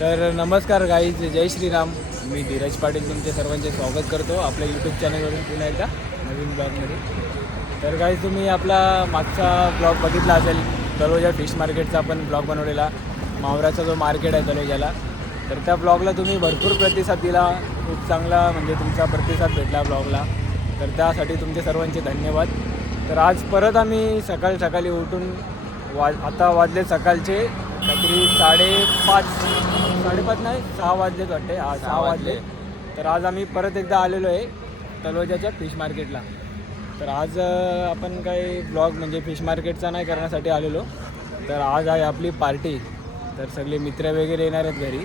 तर नमस्कार गाईज, जय श्रीराम. मी धीरज पाटील तुमचे सर्वांचे स्वागत करतो आपल्या यूट्यूब चॅनलवरून पुन्हा एकदा नवीन ब्लॉगमध्ये. तर गाईज, तुम्ही आपला मागचा ब्लॉग बघितला असेल, तलोजा फिश मार्केटचा आपण ब्लॉग बनवलेला, मावराचा जो मार्केट आहे तलोजाला. तर त्या ब्लॉगला तुम्ही भरपूर प्रतिसाद दिला, खूप चांगला म्हणजे तुमचा प्रतिसाद भेटला ब्लॉगला. तर त्यासाठी तुमचे सर्वांचे धन्यवाद. तर आज परत आम्ही सकाळी उठून आता वाजले सकाळचे काहीतरी 5:30 नाही 6 वाजलेच वाटते. 6 वाजले. तर आज आम्ही परत एकदा आलेलो आहे तलोजाच्या फिश मार्केटला. तर आज आपण काही ब्लॉग म्हणजे फिश मार्केटचा नाही करण्यासाठी आलेलो. तर आज आहे आपली पार्टी. तर सगळे मित्र वगैरे येणार आहेत घरी.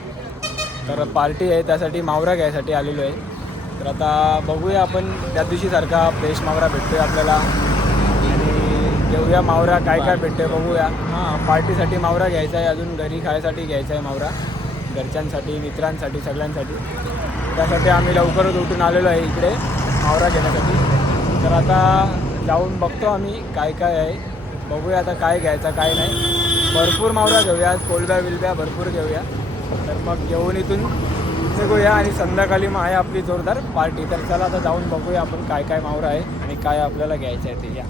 तर पार्टी आहे, त्यासाठी मावरा घ्यायसाठी आलेलो आहे. तर आता बघूया आपण त्या दिवशीसारखा फ्रेश मावरा भेटतो आहे आपल्याला, आणि घेऊया मावरा काय काय भेटते बघूया. हां, पार्टीसाठी मावरा घ्यायचा आहे, अजून घरी खायसाठी घ्यायचा आहे मावरा, घरच्यांसाठी, मित्रांसाठी, सगळ्यांसाठी. त्यासाठी आम्ही लवकरच उठून आलेलो आहे इकडे मावरा घेण्यासाठी. तर आता जाऊन बघतो आम्ही काय काय आहे, बघूया आता काय घ्यायचा काय नाही. भरपूर मावरा घेऊया आज, कोलब्या भरपूर घेऊया. तर मग घेऊन इथून निघूया आणि संध्याकाळी मग आहे आपली जोरदार पार्टी. तर चला आता जाऊन बघूया आपण काय काय मावरा आहे आणि काय आपल्याला घ्यायचं आहे ते. या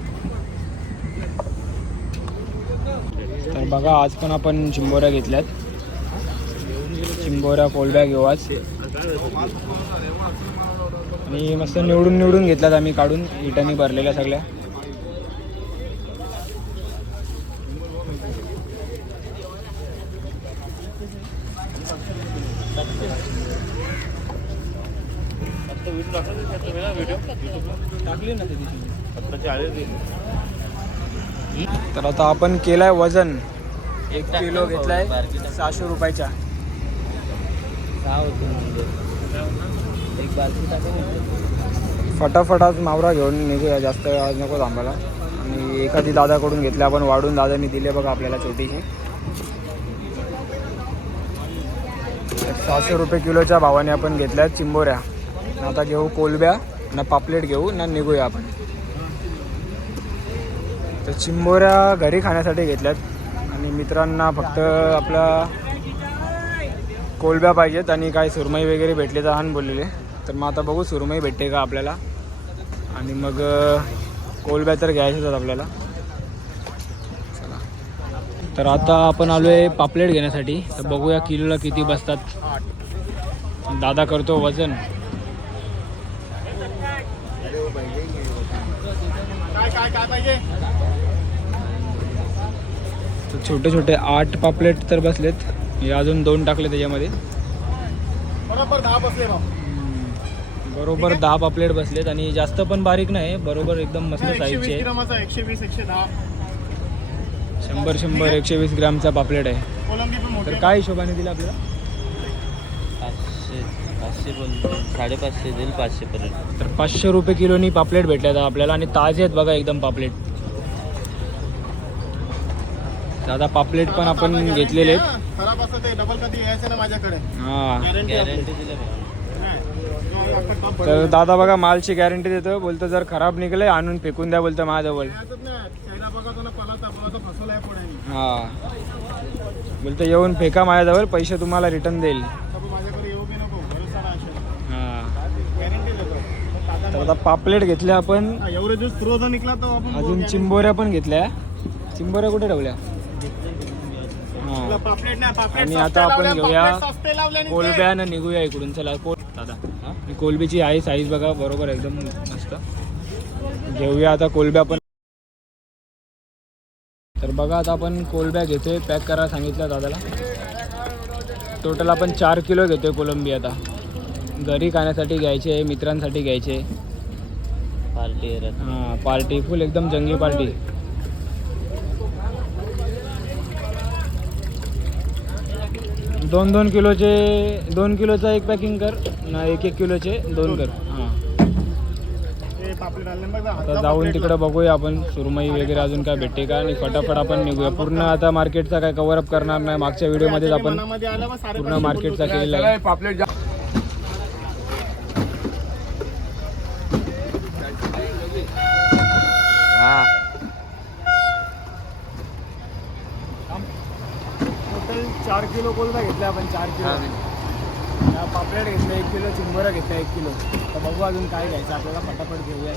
तर बघा, आज पण आपण चिंबोऱ्या घेतल्यात. चिंबोऱ्या कोलब्या घेऊ आज, आणि मस्त निवडून घेतल्यात आम्ही, काढून इटांनी भरलेल्या सगळ्या. टाकली ना तर आता आपण केलाय वजन, 1 किलो घेतलाय 600 रुपयाच्या. फटाफट आज मावरा घेऊन निघूया, जास्त आज नको थांबायला. आणि एखादी दादाकडून घेतली आपण वाढून, दादानी दिले बघा आपल्याला छोटीशी. 600 रुपये किलोच्या भावाने आपण घेतल्या चिंबोऱ्या. आता घेऊ कोलब्या ना पापलेट घेऊ ना निघूया आपण. तर चिंबोऱ्या घरी खाण्यासाठी घेतल्यात, आणि मित्रांना फक्त आपला कोलब्या पाहिजेत, आणि काय सुरमई वगैरे भेटले तर आण बोललेले. तर मग आता बघू सुरमई भेटते का आपल्याला, आणि मग कोलब्या तर घ्यायच्याच आहेत आपल्याला. चला, तर आता आपण आलो आहे पापलेट घेण्यासाठी. तर बघूया किलोला किती बसतात. दादा करतो वजन. काय पाहिजे. तर छोटे छोटे 8 पापलेट तर बसलेत. हे अजून 2 टाकले त्याच्यामध्ये. बरोबर 10 बसले. बरोबर 10 पापलेट बसलेत, आणि जास्त पण बारीक नाही, बरोबर एकदम मस्त साईजचे. 120, 110, 100, 120 ग्रामचा पापलेट आहे. तर काय हिशोबाने दिला आपल्याला? 500 देईल, 500 पर्यंत. तर 500 रुपये किलोनी पापलेट भेटल्यात आपल्याला, आणि ताजे आहेत बघा एकदम पापलेट. दादा पापलेट पण आपण घेतलेले आहेत. खराब असतं ते डबल कधी यायचं ना माझ्याकडे. हां, गॅरंटी दिली. तर दादा बघा मालची गॅरंटी देतो. बोलतो जर खराब निघले आणून फेकून द्या बोलतं माझ्याजवळ. हां, बोलतो येऊन फेका माझ्याजवळ, पैसे तुम्हाला रिटर्न देईल. तर आता पापलेट घेतल्या आपण. अजून चिंबोऱ्या पण घेतल्या. चिंबोऱ्या कुठे ठेवल्या? हां, आणि आता आपण घेऊया कोलब्या ना निघूया इकडून. चला दादा, कोलबीची आहे साईज बघा, बरोबर एकदम मस्त. घेऊया आता कोलब्या पण. तर बघा आता आपण कोलब्या घेतोय, पॅक करायला सांगितलं दादाला. टोटल आपण 4 किलो घेतोय कोलंबी. आता घरी खाण्यासाठी घ्यायचे, मित्रांसाठी घ्यायचे. पार्टी. हां, पार्टी फुल एकदम जंगली पार्टी. दोन किलोचे, 2 किलोचा एक पॅकिंग कर ना, 1 किलोचे 2 कर. हां, आता जाऊन तिकडं बघूया आपण सुरमई वगैरे अजून काय भेटते का, आणि फटाफट आपण निघूया. पूर्ण आता मार्केटचा काय कव्हरअप करणार नाही, मागच्या व्हिडिओमध्येच आपण पूर्ण मार्केटचा केलेला आहे. पापलेट 4 किलो कोलबा घेतला आपण 4 किलो. पापलेट घेतलं 1 किलो, चिंबोरा घेतला 1 किलो. तर बघू अजून काय घ्यायचं आपल्याला, पटापट घेऊया.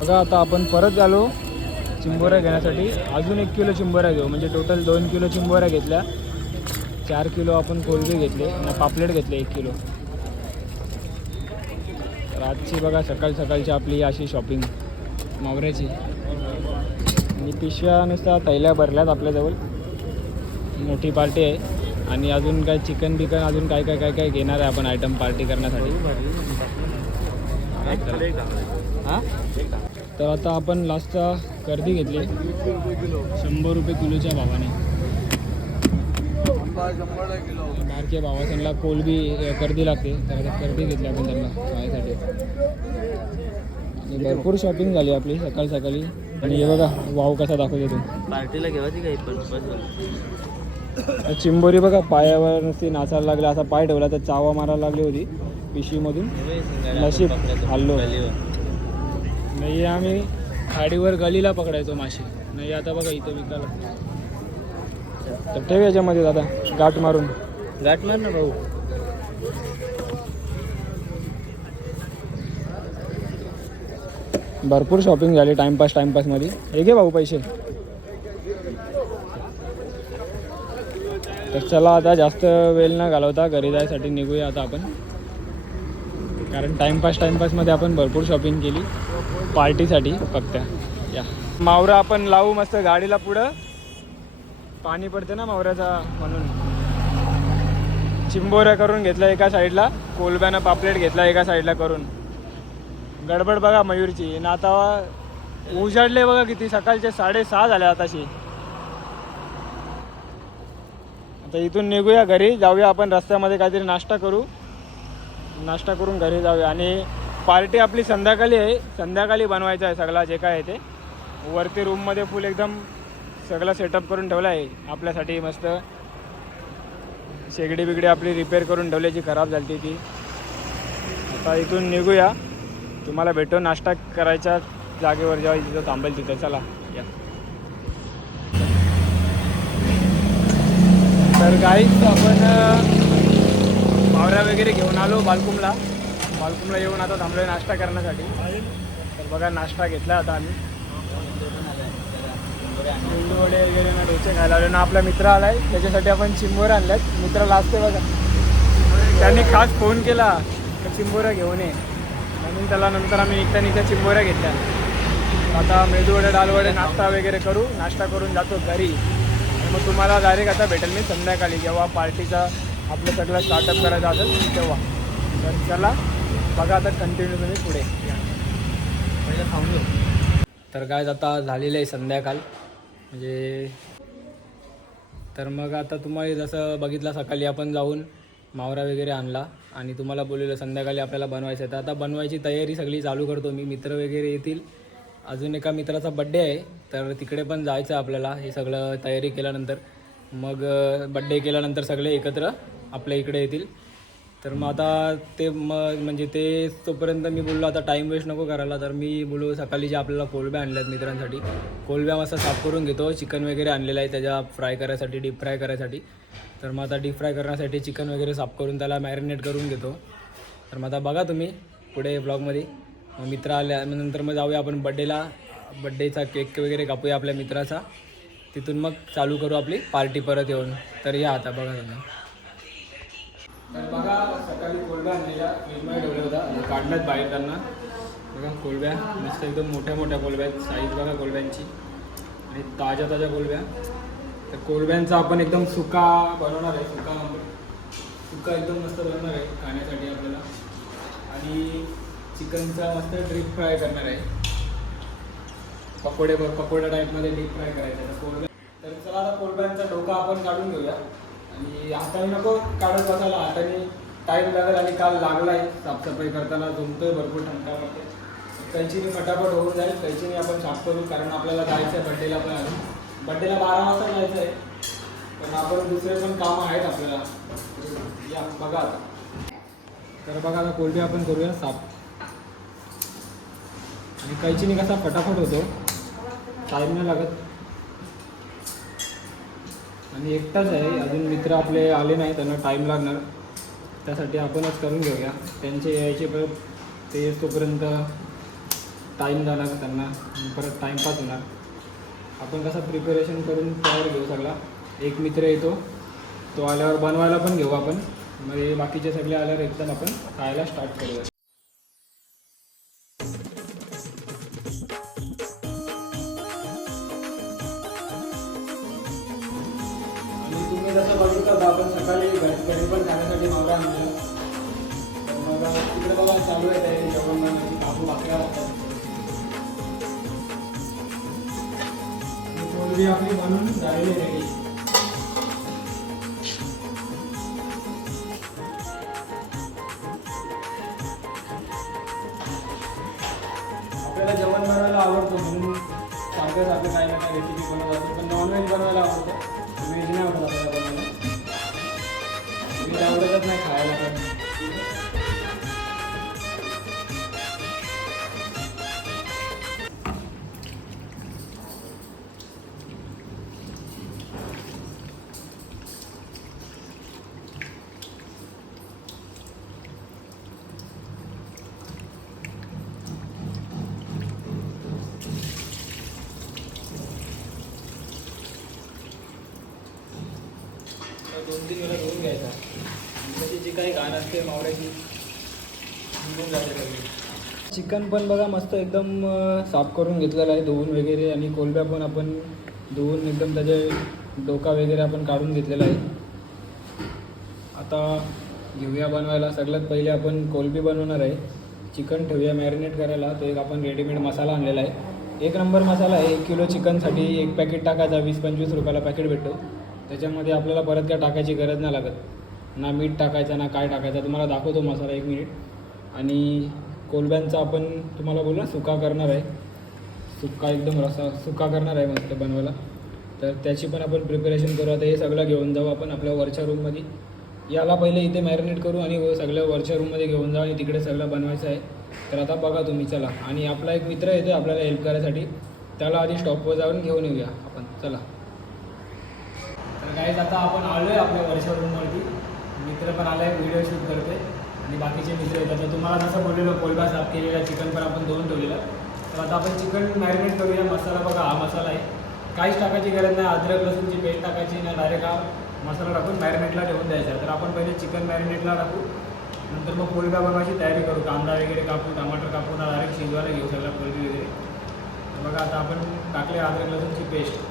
बघा आता आपण परत आलो चिंबोऱ्या घेण्यासाठी. अजून 1 किलो चिंबोऱ्या घेऊ, म्हणजे टोटल 2 किलो चिंबोऱ्या घेतल्या. 4 किलो आपण कोलबे घेतले आणि पापलेट घेतले 1 किलो. तर आजची बघा सकाळची आपली अशी शॉपिंग मावऱ्याची. आणि पिशव्या नुसत्या थैल्या भरल्यात आपल्याजवळ. मोठी पार्टी आहे आणि अजून काय चिकन बिकन अजून काय काय काय काय घेणार आहे आपण आयटम पार्टी करण्यासाठी. हां तर आता आपण लास्टचा कर्दी घेतली 100 रुपये किलोच्या भावाने. बारक्या भावासांना कोलबी कर्दी लागते, तर आता कर्दी घेतली आपण त्यांना खाण्यासाठी. आणि भरपूर शॉपिंग झाली आपली सकाळी. आणि हे बघा वाव कसा दाखवतो तू. पार्टीला घेवायची काही पण चिंबोरी बघा पायावर नुसती नाचायला लागला. असा पाय ठेवला तर चावा मारायला लागली होती पिशवीमधून. नशीब हल्लो नाही. आम्ही खाडीवर गलीला पकडायचो मासे, नाही आता बघा इथं विकायला. तर ठेव याच्यामध्ये दादा गाठ मार ना भाऊ. भरपूर शॉपिंग झाली टाइमपासमध्ये. हे घे भाऊ पैसे. तर चला आता जास्त वेळ न घालवता घरी जायसाठी निघूया आता आपण. कारण टाइमपासमध्ये आपण भरपूर शॉपिंग केली पार्टीसाठी फक्त. या मावरा आपण लावू मस्त गाडीला पुढं. पाणी पडते ना मावऱ्याचा म्हणून. चिंबोऱ्या करून घेतला एका साईडला, कोलब्यानं पापलेट घेतला एका साईडला करून. गडबड बघा मयूरची. ना आता उजाडले बघा किती, सकाळचे 6:30 झाले आताशी. आता इथून निघूया घरी जाऊया आपण. रस्त्यामध्ये काहीतरी नाश्ता करून घरी जाऊया. आणि पार्टी आपली संध्याकाळी आहे, संध्याकाळी बनवायचं आहे सगळं जे काय आहे ते. वरती रूममध्ये फुल एकदम सगळं सेटअप करून ठेवलं आहे आपल्यासाठी. मस्त शेगडी बिगडी आपली रिपेअर करून ठेवल्याची, खराब झाली ती. आता इथून निघूया, तुम्हाला भेटू नाश्ता करायच्या जागेवर जेव्हा तिथं थांबेल तिथं. चला या. तर गाईच आपण मावऱ्या वगैरे घेऊन आलो बालकुमला येऊन आता थांबलो आहे नाश्ता करण्यासाठी. तर बघा नाश्ता घेतला आता आम्ही. मेंदू वडे वगैरे ना, डोसे खायला आलो ना. आपला मित्र आला आहे त्याच्यासाठी आपण चिंबोऱ्या आणल्यात. मित्राला असते बघा, त्यांनी खास फोन केला तर चिंबोऱ्या घेऊन ये म्हणून. त्याला नंतर आम्ही निघता चिंबोऱ्या घेतल्या. आता मेदूवडे डालवडे नाश्ता करून जातो घरी. आणि मग तुम्हाला डायरेक्ट आता भेटेल मी संध्याकाळी, जेव्हा पार्टीचा आपलं सगळं स्टार्टअप करायचं असेल तेव्हा. तर चला बघा आता कंटिन्यू तुम्ही पुढे पहिलं खाऊन घेऊ. तर काय आता झालेलं आहे संध्याकाळ म्हणजे. तर मग आता तुम्हाला जसं बघितलं सकाळी आपण जाऊन मावरा वगैरे आणला आणि तुम्हाला बोललेलं संध्याकाळी आपल्याला बनवायचं आहे. तर आता बनवायची तयारी सगळी चालू करतो मी. मित्र वगैरे येतील. अजून एका मित्राचा बड्डे आहे तर तिकडे पण जायचं आहे आपल्याला. हे सगळं तयारी केल्यानंतर मग बड्डे केल्यानंतर सगळे एकत्र आपल्या इकडे येतील. तर मग आता ते म्हणजे ते तोपर्यंत मी बोललो आता टाईम वेस्ट नको करायला. तर मी बोललो सकाळी जे आपल्याला कोलब्या आणल्यात मित्रांसाठी, कोलब्या मस्त साफ करून घेतो. चिकन वगैरे आणलेलं आहे त्याच्या फ्राय करायसाठी, डीप फ्राय करायसाठी. तर मग आता डीप फ्राय करण्यासाठी चिकन वगैरे साफ करून त्याला मॅरिनेट करून घेतो. तर मग आता बघा तुम्ही पुढे ब्लॉगमध्ये. मग मित्र आल्यानंतर मग जाऊया आपण बड्डेचा केक वगैरे कापूया आपल्या मित्राचा. तिथून मग चालू करू आपली पार्टी परत येऊन. तर या आता बघा तुम्ही. तर बघा सकाळी कोलब्या आणलेल्या फ्रीजमध्ये ठेवल्या होत्या, काढल्यात बाहेर त्यांना. बघा कोलब्या मस्त एकदम मोठ्या कोलब्या आहेत. साईज बघा कोलब्यांची आणि ताज्या कोलब्या. तर कोलब्यांचा आपण एकदम सुका बनवणार आहे. सुका एकदम मस्त बनवणार आहे खाण्यासाठी आपल्याला. आणि चिकनचा मस्त डीप फ्राय करणार आहे. पकोडा टाईपमध्ये डीप फ्राय करायचा कोलब्या. तर चला आता कोलब्यांचा डोका आपण काढून घेऊया. आणि हाताने नको काढत बसायला, हाताने टाईम लागेल. आणि काल लागला आहे साफसफाई करताना, जमतोय भरपूर ठणका वाटते. कैचीने फटाफट होऊन जाईल. कैचीने आपण साफ करू कारण आपल्याला जायचं आहे बड्डेला पण. अजून बड्डेला 12 वाजता जायचं आहे. पण आपण दुसरे पण कामं आहेत आपल्याला. या बघा आता. तर बघा आता कोलबी आपण करूया साफ. आणि कैचीने कसा फटाफट होतो, टाईम नाही लागत. आणि एकटाच आहे, अजून मित्र आपले आले नाही, त्यांना टाईम लागणार, त्यासाठी आपणच करून घेऊया. त्यांचे यायचे परत ते तोपर्यंत टाईम जाणार त्यांना, परत टाईमपास होणार. आपण कसं प्रिपरेशन करून तयार घेऊ सगळा. एक मित्र येतो, तो आल्यावर बनवायला पण घेऊ आपण, मग बाकीचे सगळे आल्यावर एकदम आपण खायला स्टार्ट करूया. आणि तुम्ही जसं बघितलं होतं आपण सकाळी घरी पण खाण्यासाठी मावळा आणलं, तर मग तिकडे बघा चालू आहे ते जेवण बनवायची, कापू भाकऱ्या लागतात. कोलबी आपली बनवून झालेली रेडी. आपल्याला जेवण बनवायला आवडतं म्हणून सारखं सारखं काही ना काही रेसिपी बनवत असतो, पण नॉनव्हेज बनवायला आवडतं, व्हेज नाही आवडत आपल्याला बनवायला. व्हेज आवडतच नाही खायला पण. दोन तीन वेळा धुवून घ्यायचा, त्याची जी काही घाण असते मावळ्याची निघून जाते सगळी. चिकन पण बघा मस्त एकदम साफ करून घेतलेलं आहे धुवून वगैरे, आणि कोलब्या पण आपण धुवून एकदम त्याचे डोका वगैरे आपण काढून घेतलेला आहे. आता घेऊया बनवायला. सगळ्यात पहिले आपण कोलबी बनवणार आहे. चिकन ठेवूया मॅरिनेट करायला. तो एक आपण रेडीमेड मसाला आणलेला आहे, 1 नंबर मसाला आहे. 1 किलो चिकनसाठी 1 पॅकेट टाकायचा, 20-25 रुपयाला पॅकेट भेटतो. त्याच्यामध्ये आपल्याला परत काय टाकायची गरज नाही लागत, ना मीठ टाकायचं ना काय टाकायचं. तुम्हाला दाखवतो मसाला 1 मिनिट. आणि कोलब्यांचा आपण तुम्हाला बोलू ना सुका करणार आहे, सुका एकदम रसा सुका करणार आहे मस्त बनवायला. तर त्याची पण आपण प्रिपरेशन करू. आता हे सगळं घेऊन जाऊ आपण आपल्या वरच्या रूममध्ये. याला पहिले इथे मॅरिनेट करू आणि सगळ्या वरच्या रूममध्ये घेऊन जाऊ, आणि तिकडे सगळं बनवायचं आहे. तर आता बघा तुम्ही, चला. आणि आपला एक मित्र येतो आपल्याला हेल्प करायसाठी, त्याला आधी स्टॉपवर जाऊन घेऊन येऊया आपण, चला. तर गाईज आता आपण आलो आहे आपल्या वरच्या रूमवरती. मित्र पण आला आहे, व्हिडिओ शूट करते, आणि बाकीचे मित्र येतात. तर तुम्हाला जसं बोललेलो कोलबा साफ केलेला, चिकन पण आपण धुवून ठेवलेलं. तर आता आपण चिकन मॅरिनेट करूया. मसाला बघा, हा मसाला आहे, काहीच टाकायची गरज नाही. अद्रक लसूणची पेस्ट टाकायची नाही, डायरेक्ट हा मसाला टाकून मॅरिनेटला ठेवून द्यायचा. तर आपण पहिले चिकन मॅरिनेटला टाकू, नंतर मग कोलबा बनवायची तयारी करू. कांदा वगैरे कापू, टमाटर कापून डायरेक्ट शिजवायला घेऊ सगळं कोलबी वगैरे. तर बघा आता आपण टाकले अद्रक लसूणची पेस्ट.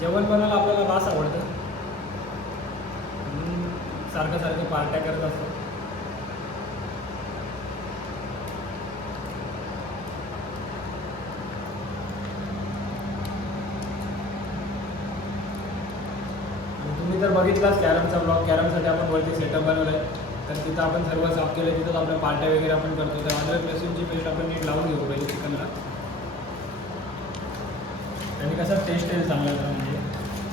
जेवण बनवायला आपल्याला वास आवडतं, सारखं सारखं पार्ट्या करत असतो. तुम्ही तर बघितलाच कॅरमचा ब्लॉग. कॅरमसाठी आपण वरती सेटअप बनवलं आहे, तर तिथं आपण सर्व साफ केलं. तिथंच आपल्या पार्ट्या वगैरे आपण करतो. तर अद्रक लसूणची पेस्ट आपण नीट लावून घेऊ पहिले चिकनला, आणि कसा टेस्ट येईल चांगला, म्हणजे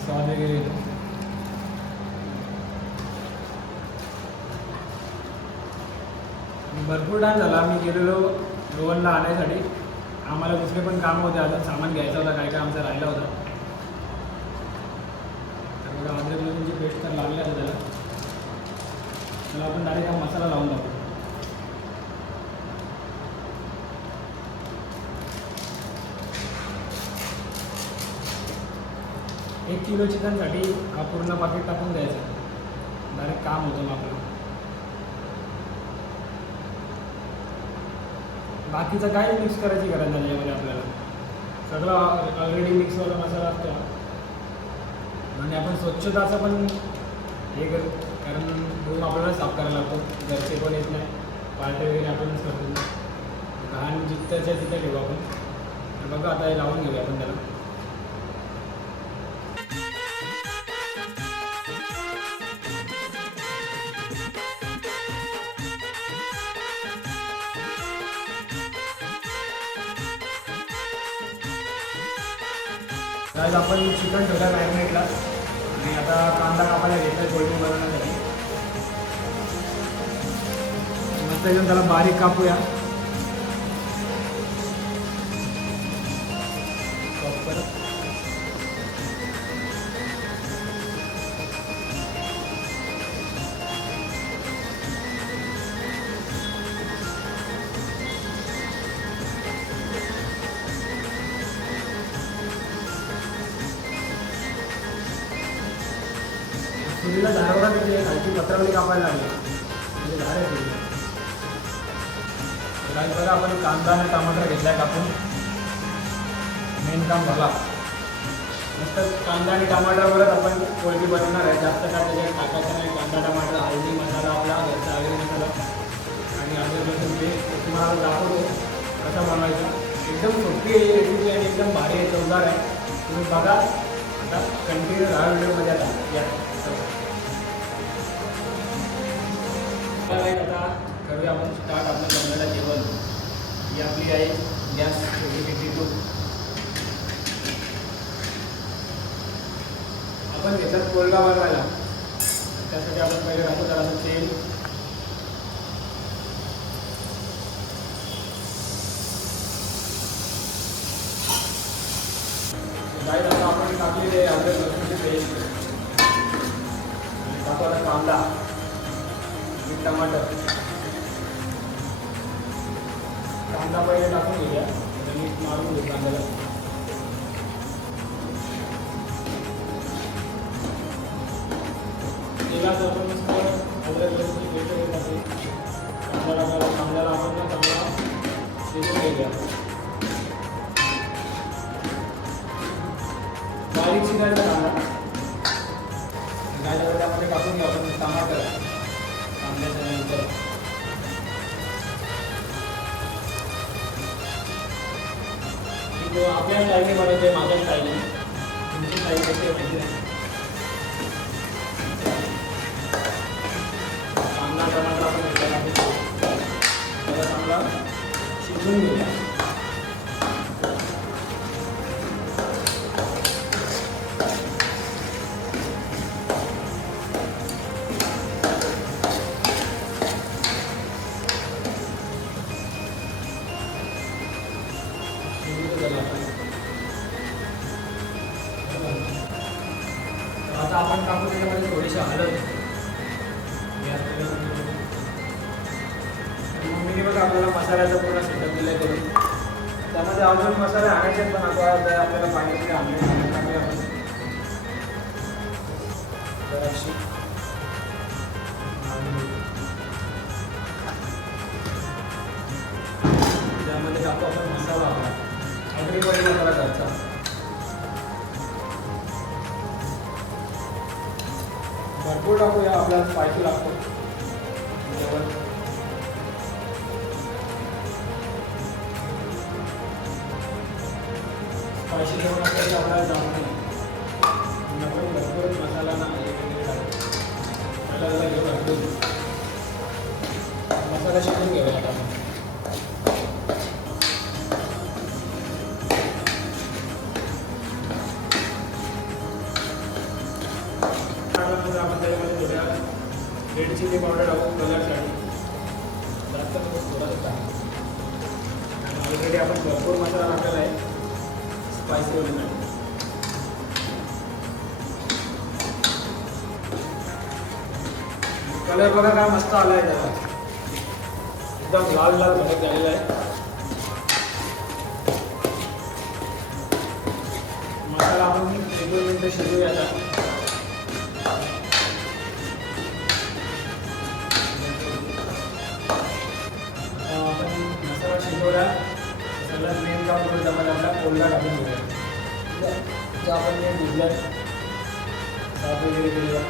स्वाद वगैरे येतो. भरपूर टाईम झाला मी गेलेलो रोहनला आणायसाठी. आम्हाला दुसरे पण कामं होते, अजून सामान घ्यायचा होता, काय काय आमचा राहिला होता. तर बघा अद्रक लसूणची पेस्ट तर लागली आहे त्याला. त्याला आपण डायरेक्ट हा मसाला लावून टाकू. एक किलो चिकनसाठी हा पूर्ण पाकिट टाकून द्यायचा, डायरेक्ट काम होतं मग आपलं. बाकीचं काही मिक्स करायची गरज नाही यामध्ये आपल्याला. सगळं ऑलरेडी मिक्सवाला मसाला असतो, आणि आपण स्वच्छताचं पण हे करू, कारण रूम आपल्याला साफ करायला लागतो. घरचे पण येत नाही, पार्टी वगैरे आपणच करतो. घाण जिथंच्या तिथं ठेवू आपण. तर बघा आता हे लावून घेऊया आपण त्याला. आज आपण चिकन ठेवला मॅरिनेटला, आणि आता कांदा कापायला घेतला कोल्ड्रिंक बनवण्यासाठी. मस्त एकदम त्याला बारीक कापूया. परत सुरीला झाडावर म्हणजे खालची पत्रावली कापायला लागली म्हणजे झाड आहे सुरीला. काय बघा आपण कांदा आणि टमाटर घेतला कापून मेन काम झाला. मस्त कांदा आणि टमाटरवरच आपण पोळी बनवणार आहे. जास्त काय त्याच्यात टाकायचं नाही. कांदा टमाटर हळदी मसाला आपला घरचा हळदी मसाला आणि आलं लसूण पेस्ट तुम्हाला दाखवतो कसा बनवायचा. एकदम सोपी आहे रेसिपी आणि एकदम भारी आहे, चवदार आहे. तुम्ही बघा आता कंटिन्यू राहा व्हिडिओमध्ये. आता या आता करूया आपण स्टार्ट आपलं बनवायला जेवण. ही आपली आहे गॅस T2. आपण घेतात कोळगा बनवायला. त्यासाठी आपण पहिले घालतो जरासं तेल. गाईड आता आपण टाकलेले आपल्या लसूणची पेस्ट आणि टाकू आता कांदा आणि टमाटर. कांदा पहिले टाकून घेऊया आणि मीठ मारून घेऊ कांद्याला. तेलात आपण मस्त अद्रक लसूणची पेस्ट घेत असेल कांदा टाकायला. कांद्याला आपण ना चांगला शिजवून घेऊया. बारीक शिजायचा कांदा. गाजरामध्ये आपण टाकून घेऊ आपण टमाटर कांद्याच्या नंतर. आपल्या स्टाईलने बनवायचे, माझ्या स्टाईलने. तुमची स्टाईल कशी आहे माहिती नाही. कांदा टमाटर आपण घेतला आहे त्याला चांगला शिजवून घेऊया. आता आपण टाकू त्याच्यामध्ये थोडीशी हळद. मम्मीने बघा आपल्याला मसाल्याचा पूर्ण सेटअप दिला करून. त्यामध्ये अजून मसाले आणायचे पण आपल्याला पाहिजे ते आणले आपण जराशी. त्यामध्ये टाकू आपण मसाला आपला अग्रीपडी मसाला घरचा. भरपूर टाकूया, आपल्याला स्पायसी लागतो जेवण. स्पायसी जेवण असलं तर आपल्याला जाऊ नाही. आपण भरपूर मसाला ना त्याला घेऊन घालतो. मसाला शिकून घेऊया आता. आपण त्याच्यामध्ये थोड्या रेड चिली पावडर टाकू कलरसाठी. जास्त थोडासा आणि ऑलरेडी आपण भरपूर मसाला टाकलेला आहे स्पायसी होण्यासाठी. कलर बघा काय मस्त आला आहे त्याला. एकदम लाल लाल भडक झालेला आहे. मसाला आपण 1-2 मिनिटं शिजवूया आता. मसाला शिजवला सगळ्यात मेन काम करून त्यामध्ये आपला कोळगा टाकून घेऊया. जो आपण हे भिजलं साफ वगैरे केलेला.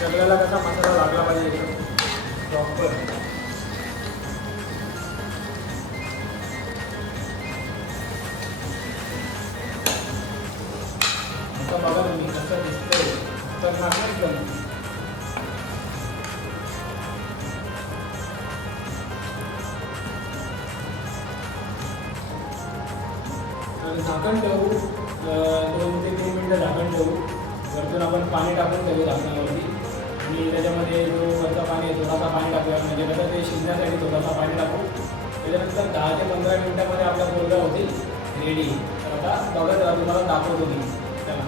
सगळ्याला कसा मसाला लागला पाहिजे एकदम प्रॉपर. आता बघा तुम्ही कसं दिसतंय तर नागपूर पण झाकण ठेवू 2 ते 3 मिनटं झाकण ठेवू. वरतून आपण पाणी टाकून ठेवू झाकणावरती आणि त्याच्यामध्ये जो वरचा पाणी आहे थोडासा पाणी टाकूया म्हणजे कसं ते शिजण्यासाठी थोडासा पाणी टाकू. त्याच्यानंतर 10 ते 15 मिनटामध्ये आपला पोळगा होतील रेडी. तर आता बघत राहा तुम्हाला दाखवतो मी त्याला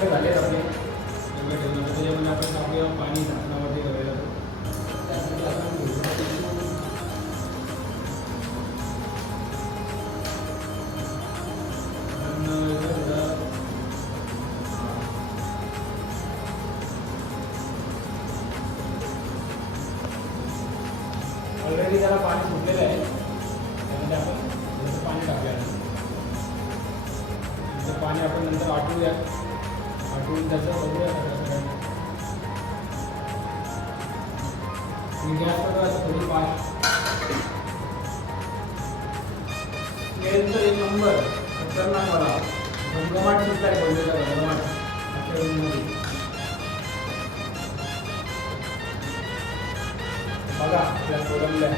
ते झाले आपले एवढे ठेवलं त्याच्यामध्ये आपण टाकूया पाणी झाकणावरती ठेवायला. त्यासाठी आपण ऑलरेडी त्याला पाणी सुटलेलं आहे त्यामध्ये आपण थोडंसं पाणी टाकूया. त्याचं पाणी आपण नंतर आटवूया आटवून त्याचं बघूया सगळं. गॅस वगैरे थोडी स्मेल तर 1 नंबर खतरनाक मला घमघमाट सुद्धा आहे बोललेला घमघमाट आपल्या रूममध्ये. बघा आपल्या कोलंबल्या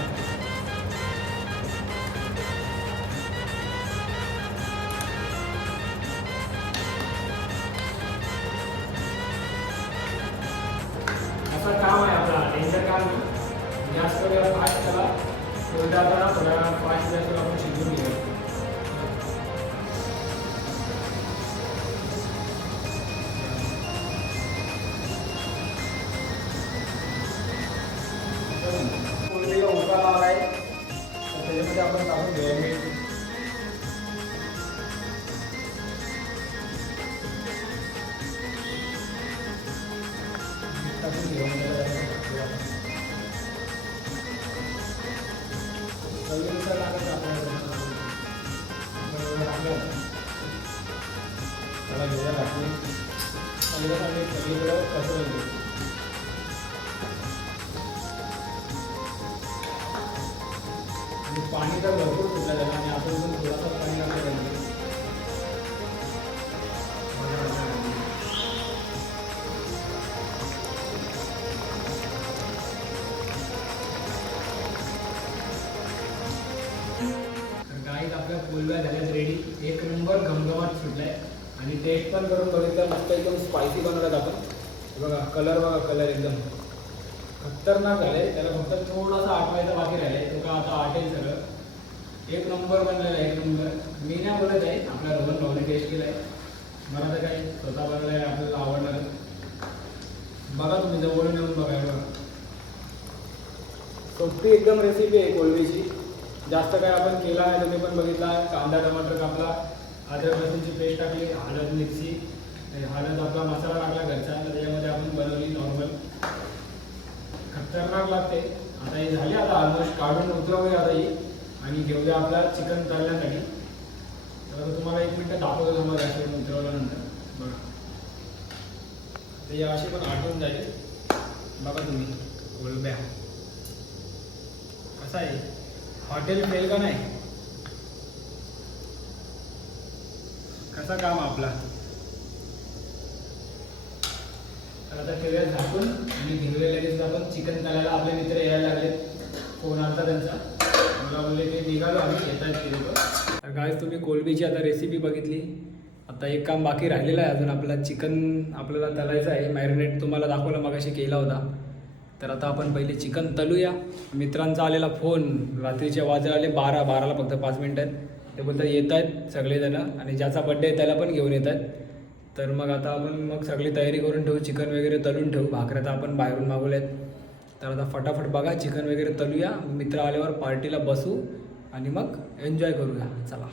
असं काम आहे आपला डेंजर काम नाही. गॅस वगैरे फास्ट करा थोडा थोड्या फास्ट गॅसवर आपण शिजवून घेऊया. कोळंबीला उकळा आला आहे तर त्याच्यामध्ये आपण टाकून घेऊया मीठ. टाकून घेऊन चवीनुसार टाकायचं आपल्याला त्याला घेऊया टाकून सगळं आम्ही सगळीकडे पसरवून घेऊ. पाणी तर भरपूर सुटलं त्याला आणि आपण पण थोडासा पाणी टाकलं पाहिजे. तर गाईज आपल्या कोलंब्या झाल्यात रेडी. 1 नंबर घमघमाट सुटलाय आणि टेस्ट पण करून बघितलं मस्त एकदम स्पायसी बनवलं आपण. बघा कलर बघा कलर एकदम खतरनाक झालंय. त्याला फक्त थोडासा आटवायचा बाकी राहिलाय तो का आता आटेल सगळं. 1 नंबर बनलेला आहे 1 नंबर. मी नाही बोलत आहे आपल्या रोहन भाऊने टेस्ट केला आहे. मला तर काय स्वतः बनवलं आहे आपल्याला आवडणार. बघा तुम्ही जवळून येऊन बघा बघा सोपी एकदम रेसिपी आहे कोळंबीची. जास्त काय आपण केला नाही तुम्ही पण बघितला. कांदा टमाटर कापला अद्रक लसूणची पेस्ट टाकली हळद मिरची हळद आपला मसाला टाकला घरचा त्याच्यामध्ये आपण बनवली नॉर्मल खतरनाक लागते. आता हे झाली आता ऑलमोस्ट काढून उतरवूया आता ही आणि घेऊया आपला चिकन तळण्यासाठी. तर तुम्हाला 1 मिनिट दाखवतो तुम्हाला गॅसवरून उतरवल्यानंतर. बघा ते अशी पण आटवून जाईल. बघा तुम्ही कोलंब्या कसा आहे हॉटेल फेल का नाही. कसा काम आपला. तर आता ठेवूया झाकून आणि घेऊया लगेच आपण चिकन तळायला. आपले मित्र यायला लागले फोन आलता त्यांचा मला बोलले ते निघालो आम्ही येतात ते लोक. तर काय तुम्ही कोलंबीची आता रेसिपी बघितली. आता एक काम बाकी राहिलेलं आहे अजून आपला चिकन आपल्याला तळायचं आहे. मॅरिनेट तुम्हाला दाखवला मगाशी केला होता. तर आता आपण पहिले चिकन तळूया. मित्रांचा आलेला फोन रात्रीचे वाजले आले 12ला फक्त 5 मिनिटात. ते बोलतात येत आहेत सगळेजणं आणि ज्याचा बड्डे आहे त्याला पण घेऊन येतात. तर मग आता आपण मग सगळी तयारी करून ठेवू. चिकन वगैरे तळून ठेवू. भाकऱ्या तर आपण बाहेरून मागवल्यात. तर आता फटाफट बघा चिकन वगैरे तळूया. मित्र आल्यावर पार्टीला बसू आणि मग एन्जॉय करूया. चला.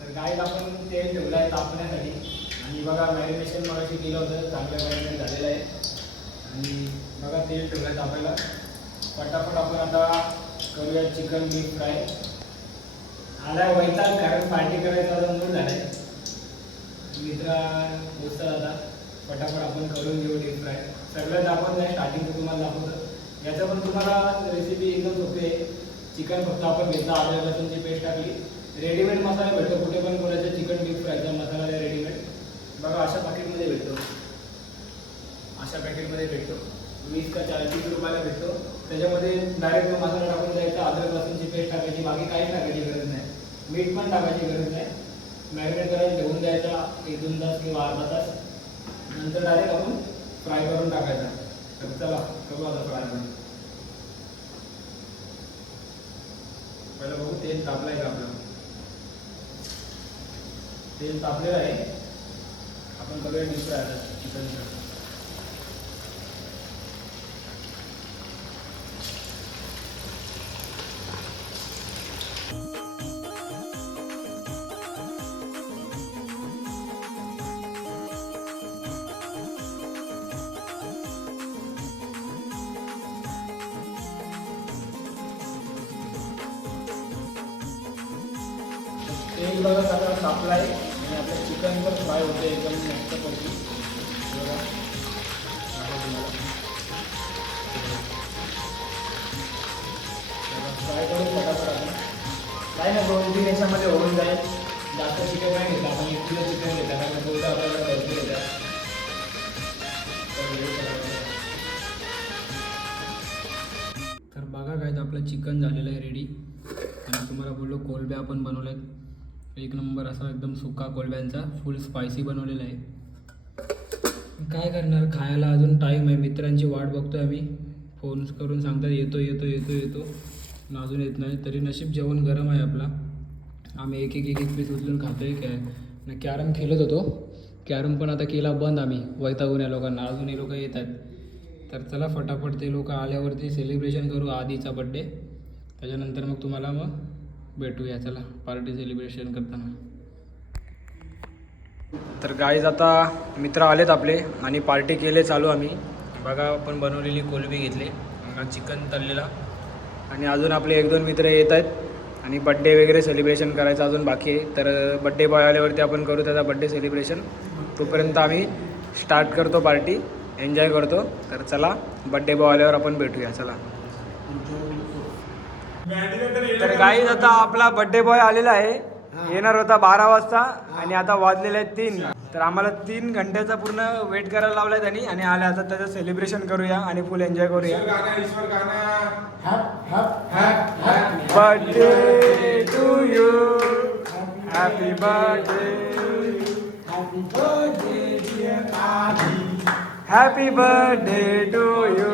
तर गाईत आपण तेल ठेवलं आहे तापण्यासाठी आणि बघा मॅरिनेशन मगाशी केलं होतं चांगलं मॅरिनेट झालेलं आहे. आणि बघा तेल ठेवलं आहे तापायला. फटाफट आपण आता करूया चिकन डीप फ्राय. आला वैताग कारण पार्टी करायचा आता मूड झाला आहे. मित्र पोचतात आता फटाफट आपण करून घेऊ डीप फ्राय. सगळं दाखवत नाही स्टार्टिंगचं तुम्हाला दाखवतं. याचं पण तुम्हाला रेसिपी एकदम सोपी आहे. चिकन फक्त आपण घेतला अद्रक लसूणची पेस्ट टाकली. रेडीमेड मसाला भेटतो टाकायची गरज नाही, मीठ पण टाकायची गरज नाही. मॅरिनेट करायला ठेवून द्यायचा 1-2 तास किंवा अर्धा तास, नंतर डायरेक्ट आपण फ्राय करून टाकायचा. तर चला करू आता फ्राय करून. पहिलं बघू तेल तापलंय का आपलं. तेल तापलेलं आहे. आपण बघूया डिश फ्राय आता चिकनचं. तेल बघा आता तापलं आहे आणि आपलं चिकन पण फ्राय होते एकदम मस्तपैकी. बघा फ्राय करून फटाफट आपण काय नाही 2-3 याच्यामध्ये होऊन जाईल. जास्त चिकन नाही घेतलं आपण, 1 किलो चिकन घेतलं कारण पोळं आपल्याला भरपूर येतात. तर बघा काय आपलं चिकन झालेलं आहे रेडी. आणि तुम्हाला बोललो कोलब्या आपण बनवल्यात 1 नंबर असा एकदम सुका कोलब्यांचा, फुल स्पायसी बनवलेला आहे. काय करणार, खायला अजून टाईम आहे. मित्रांची वाट बघतोय आम्ही, फोन करून सांगतात येतो येतो येतो येतो, पण अजून येत नाही. तरी नशीब जेवण गरम आहे आपला. आम्ही एक पीस उचलून खातोय. काय ना कॅरम खेळत होतो, कॅरम पण आता केला बंद आम्ही वैतागून या लोकांना. अजून हे लोक येत आहेत. तर चला फटाफट ते लोक आल्यावरती सेलिब्रेशन करू आधीचा बड्डे. त्याच्यानंतर मग तुम्हाला मग भेटूया. चला पार्टी सेलिब्रेशन करताना. तर गाईज आता मित्र आलेत आपले आणि पार्टी केले चालू आम्ही. बघा आपण बनवलेली कोलबी घेतली, चिकन तळलेला, आणि अजून आपले 1-2 मित्र येत आहेत आणि बड्डे वगैरे सेलिब्रेशन करायचं अजून बाकी आहे. तर बड्डे बॉय आल्यावरती आपण करू त्याचा बड्डे सेलिब्रेशन. तोपर्यंत आम्ही स्टार्ट करतो पार्टी, एन्जॉय करतो. तर चला बड्डे बॉय आल्यावर आपण भेटूया. चला. तर गाईज आता आपला बड्डे बॉय आलेला आहे. येणार होता 12 वाजता आणि आता वाजलेले आहेत 3. तर आम्हाला 3 घंट्याचा पूर्ण वेट करायला लावलाय त्यांनी आणि आले. आता त्याचं सेलिब्रेशन करूया आणि फुल एन्जॉय करूया. Birthday to you, happy birthday, happy birthday to you.